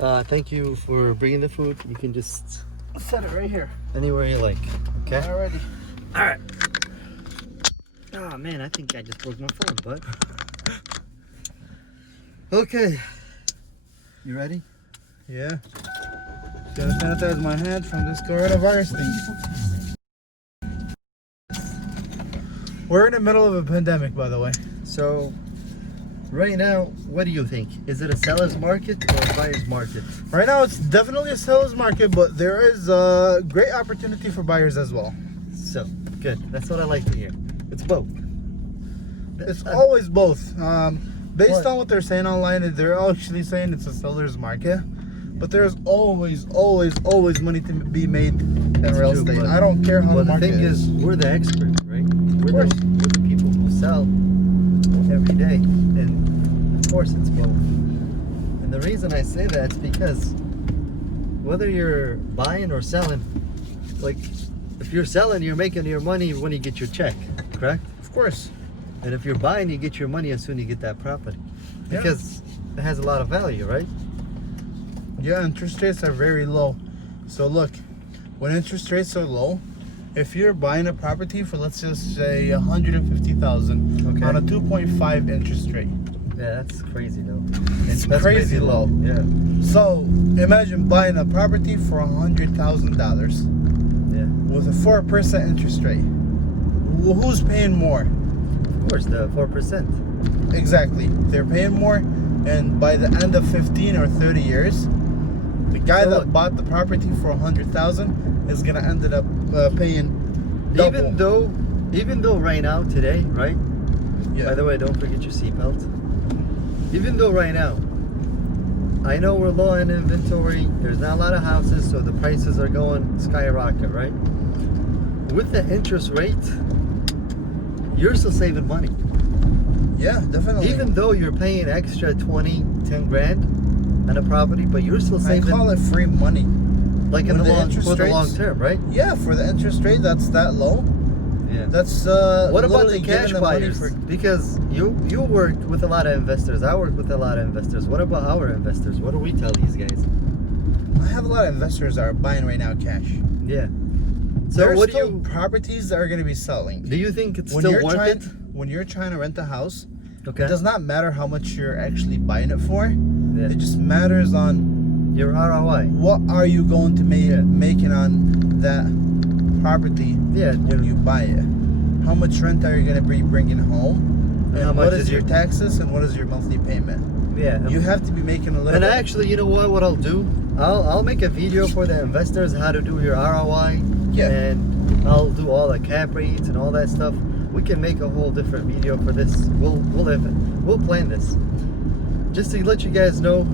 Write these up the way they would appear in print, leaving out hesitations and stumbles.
Thank you for bringing the food. You can just set it right here. Anywhere you like. Okay. Alrighty. All right. Oh man, I think I just broke my phone, bud. Okay. You ready? Yeah. Gotta sanitize my hands from this coronavirus thing. We're in the middle of a pandemic, by the way. So, right now, what do you think? Is it a seller's market or a buyer's market? Right now, it's definitely a seller's market, but there is a great opportunity for buyers as well. So, good. That's what I like to hear. It's both. It's always both. Based on what they're saying online, they're actually saying it's a seller's market. But there's always money to be made in real estate. I don't care how the market is. The thing is, we're the experts, right? We're the people who sell every day. And of course it's both. And the reason I say that is because whether you're buying or selling, like if you're selling, you're making your money when you get your check, correct? Of course. And if you're buying, you get your money as soon as you get that property. Because it has a lot of value, right? Yeah, interest rates are very low. So look, when interest rates are low, if you're buying a property for, let's just say, $150,000 on a 2.5 interest rate. Yeah, that's crazy though. It's crazy low. Yeah. So imagine buying a property for $100,000. Yeah. With a 4% interest rate. Who's paying more? Of course, the 4%. Exactly. They're paying more, and by the end of 15 or 30 years, the guy that bought the property for $100,000 is gonna end up paying double. Even though right now, today, right? Yeah. By the way, don't forget your seatbelt. Even though right now, I know we're low in inventory. There's not a lot of houses, so the prices are going skyrocket, right? With the interest rate, you're still saving money. Yeah, definitely. Even though you're paying extra 10 grand on a property, but you're still saving. I call it free money. Like in the long term, right? Yeah, for the interest rate that's that low. Yeah. That's what about the cash buyers? Because you worked with a lot of investors. I work with a lot of investors. What about our investors? What do we tell these guys? I have a lot of investors that are buying right now cash. Yeah. So there's still properties that are going to be selling. Do you think it's still worth it? When you're trying to rent a house, okay, it does not matter how much you're actually buying it for. Yeah. It just matters on your ROI. What are you going to making on that property when you buy it? How much rent are you going to be bringing home? And what is your taxes and what is your monthly payment? Yeah. You have to be making a little bit. Actually, you know what I'll do? I'll make a video for the investors how to do your ROI. Yeah. And I'll do all the cap rates and all that stuff. We can make a whole different video for this. We'll plan this. Just to let you guys know,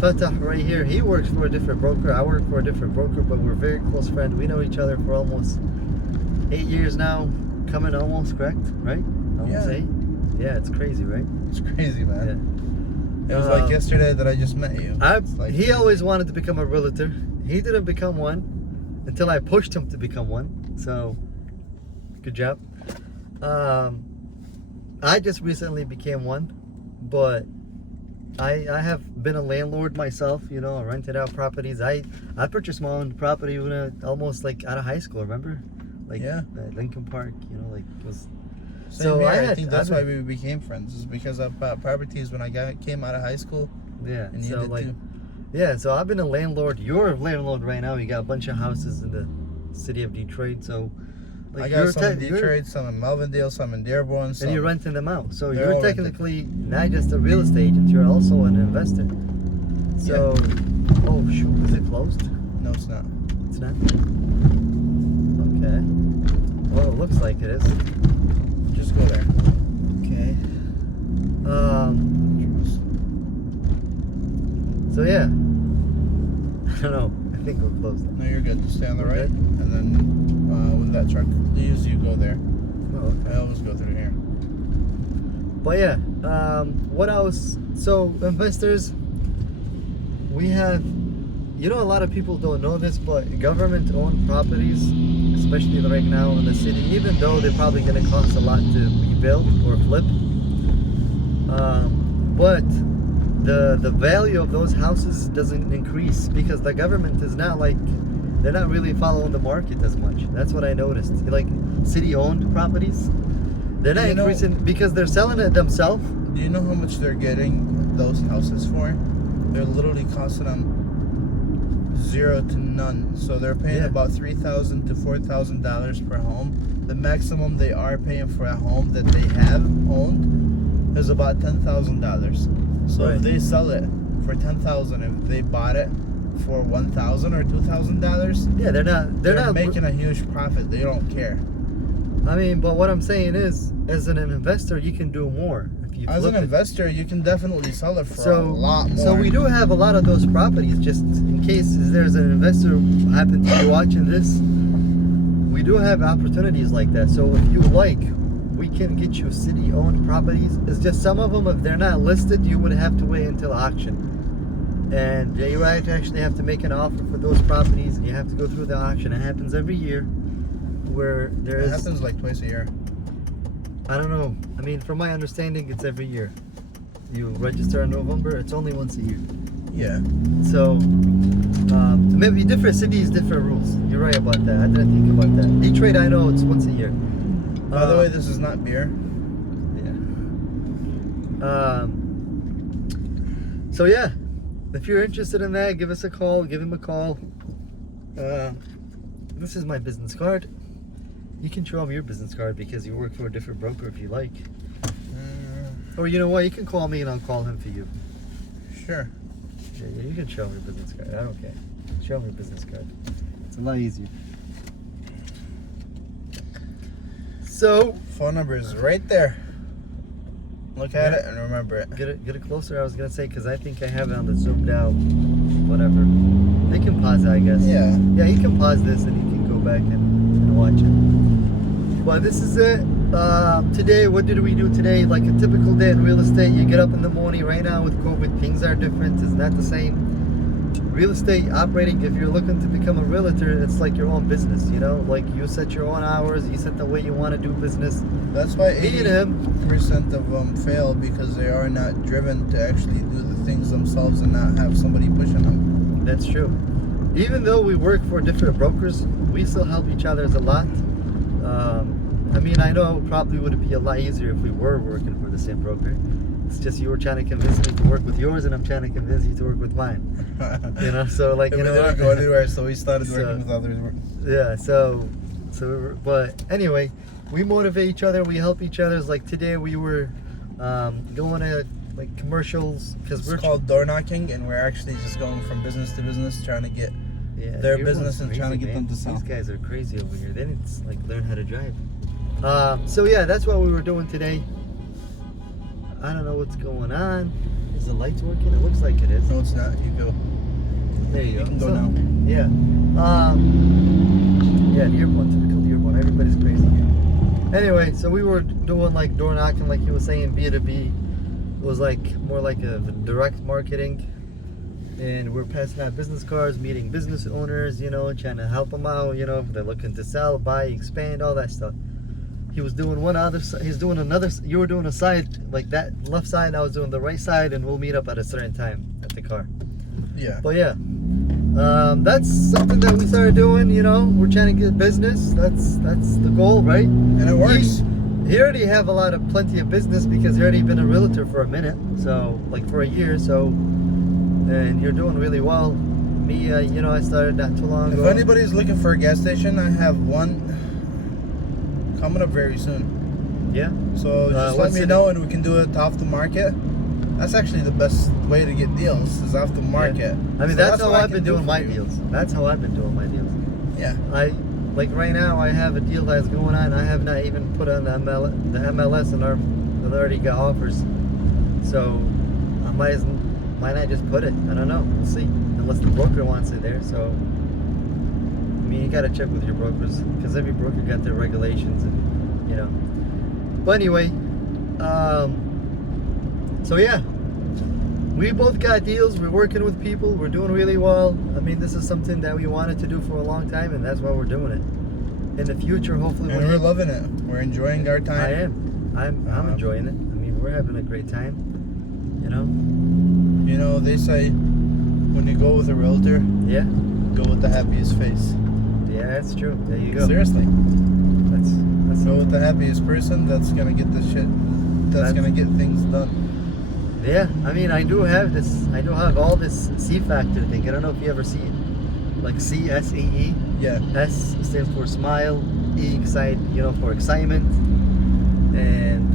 Fateh right here, he works for a different broker. I work for a different broker, but we're very close friends. We know each other for almost 8 years now. Coming almost, correct? Right? Almost 8? Yeah, it's crazy, right? It's crazy, man. Yeah. It was like yesterday that I just met you. He always wanted to become a realtor. He didn't become one until I pushed him to become one. So, good job. I just recently became one, but I have been a landlord myself. You know, I rented out properties. I purchased my own property when almost like out of high school. Remember, like Lincoln Park. You know, like it was. Same here. I think that's why we became friends. Is because I bought properties when I came out of high school. Yeah. And you did too. Yeah. So I've been a landlord. You're a landlord right now. You got a bunch of houses in the city of Detroit. So. Like I got some in Detroit, some in Melvindale, some in Dearborn. And you're renting them out. So you're technically not just a real estate agent, you're also an investor. So, oh shoot, is it closed? No, it's not. It's not? Okay. Well, it looks like it is. Just go there. Okay. So yeah. I don't know. I think we're closed. No, you're good. Just stay on the right, and then when that truck leaves, you go there. Oh, okay. I always go through here. But yeah, what else? So investors, we have, you know, a lot of people don't know this, but government-owned properties, especially right now in the city, even though they're probably going to cost a lot to rebuild or flip, but the value of those houses doesn't increase because the government is not like, they're not really following the market as much. That's what I noticed. Like city-owned properties, they're not increasing because they're selling it themselves. Do you know how much they're getting those houses for? They're literally costing them 0 to none. So they're paying about $3,000 to $4,000 per home. The maximum they are paying for a home that they have owned is about $10,000. So if they sell it for $10,000, if they bought it for $1,000 or $2,000, yeah, they're not making a huge profit. They don't care. I mean, but what I'm saying is, as an investor, you can do more. As an investor, you can definitely sell it for a lot more. So we do have a lot of those properties. Just in case there's an investor who happens to be watching this, we do have opportunities like that. So if you like, we can get you city-owned properties. It's just some of them, if they're not listed, you would have to wait until auction. And you would actually have to make an offer for those properties, and you have to go through the auction. It happens every year. Where there is. It happens like twice a year. I don't know. I mean, from my understanding, it's every year. You register in November. It's only once a year. Yeah. So maybe different cities, different rules. You're right about that. I didn't think about that. Detroit, I know it's once a year. By the way, this is not beer. Yeah. So yeah, if you're interested in that, give us a call. Give him a call. This is my business card. You can show him your business card because you work for a different broker if you like. Or you know what, you can call me and I'll call him for you. Sure. Yeah, you can show him your business card. I don't care. Show him your business card. It's a lot easier. So, phone number is right there. Look at it and remember it. Get it closer. I was gonna say because I think I have it on the zoomed out. Whatever. They can pause it, I guess. Yeah. Yeah, he can pause this and he can go back and watch it. Well, this is it. Today, what did we do today? Like a typical day in real estate, you get up in the morning. Right now with COVID, things are different. It's not the same. Real estate operating, if you're looking to become a realtor, it's like your own business, you know? Like you set your own hours, you set the way you want to do business. That's why 80% of them fail because they are not driven to actually do the things themselves and not have somebody pushing them. That's true. Even though we work for different brokers, we still help each other a lot. I mean, I know it probably would be a lot easier if we were working for the same broker. It's just you were trying to convince me to work with yours, and I'm trying to convince you to work with mine. You know, so like, and you we know, didn't go anywhere, so we started working with others. Yeah, so but anyway, we motivate each other, we help each other. Like today, we were going to like commercials because we're called door knocking, and we're actually just going from business to business, trying to get their business and trying to get them to sell. These guys are crazy over here. They didn't like learn how to drive. So yeah, that's what we were doing today. I don't know what's going on. Is the lights working? It looks like it is. No, it's not. You go. There you go. You can go now. Yeah. Yeah, Dearborn, typical Dearborn. Everybody's crazy. Anyway, so we were doing like door knocking, like you were saying, B2B. It was like more like a direct marketing. And we're passing out business cards, meeting business owners, you know, trying to help them out, you know, if they're looking to sell, buy, expand, all that stuff. He was doing one other side, he's doing another, you were doing a side, like that left side, I was doing the right side, and we'll meet up at a certain time at the car. Yeah. But yeah, that's something that we started doing, you know, we're trying to get business, that's the goal, right? And it works. He already have plenty of business because he already been a realtor for a minute, so, like for a year, so, and you're doing really well. Me, you know, I started not too long ago. If anybody's looking for a gas station, I have one coming up very soon. Yeah. So just let me know and we can do it off the market. That's actually the best way to get deals is off the market. Yeah. I mean, so that's how I've been doing my deals. That's how I've been doing my deals. Yeah. Like right now, I have a deal that's going on. I have not even put on the MLS, and I've already got offers. So I might not just put it. I don't know. We'll see. Unless the broker wants it there. So I mean, you gotta check with your brokers because every broker got their regulations, and you know. But anyway, so yeah, we both got deals. We're working with people. We're doing really well. I mean, this is something that we wanted to do for a long time, and that's why we're doing it. In the future, hopefully, and we're loving it. We're enjoying our time. I am. I'm enjoying it. I mean, we're having a great time. You know. You know, they say when you go with a realtor, Yeah. go with the happiest face. Yeah, that's true. There you go. Seriously. That's Go with the happiest person that's gonna get the shit. That's gonna get things done. Yeah, I mean, I do have all this C factor thing. I don't know if you ever see it. Like CSEE. Yeah. S stands for smile, E excite, for excitement, and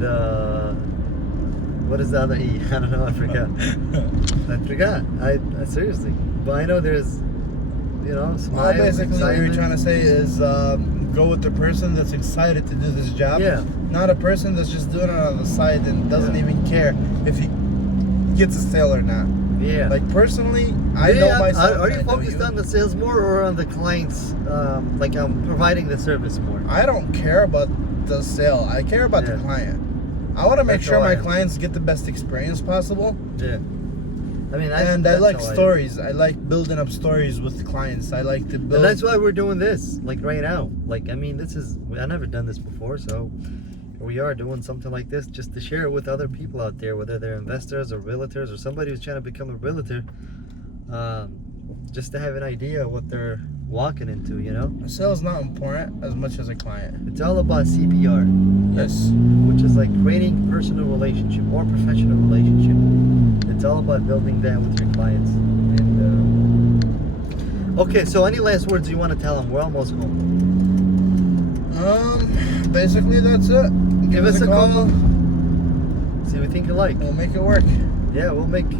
the what is the other E? I don't know. I forgot. I seriously, but I know there's, smile. Basically, what you're excitement. trying to say is go with the person that's excited to do this job. Yeah. Not a person that's just doing it on the side and doesn't Yeah. even care if he gets a sale or not. Yeah. Like personally, I know myself. Are you I know focused on the sales more or on the clients? Like I'm providing the service more. I don't care about the sale. I care about the client. I want to make That's sure how I my am. clients get the best experience possible. Yeah. I mean, I that's like how I am. stories. I like building up stories with clients. I like to build. And that's why we're doing this, like right now. Like, I mean, I've never done this before, so we are doing something like this just to share it with other people out there, whether they're investors or realtors or somebody who's trying to become a realtor, just to have an idea of what they're walking into, A sale is not important as much as a client. It's all about CPR. Yes. Which is like creating personal relationship or professional relationship. It's all about building that with your clients. And okay, so any last words you want to tell them? We're almost home. Basically that's it. Give us a call. See what we think you like. We'll make it work. Yeah, we'll make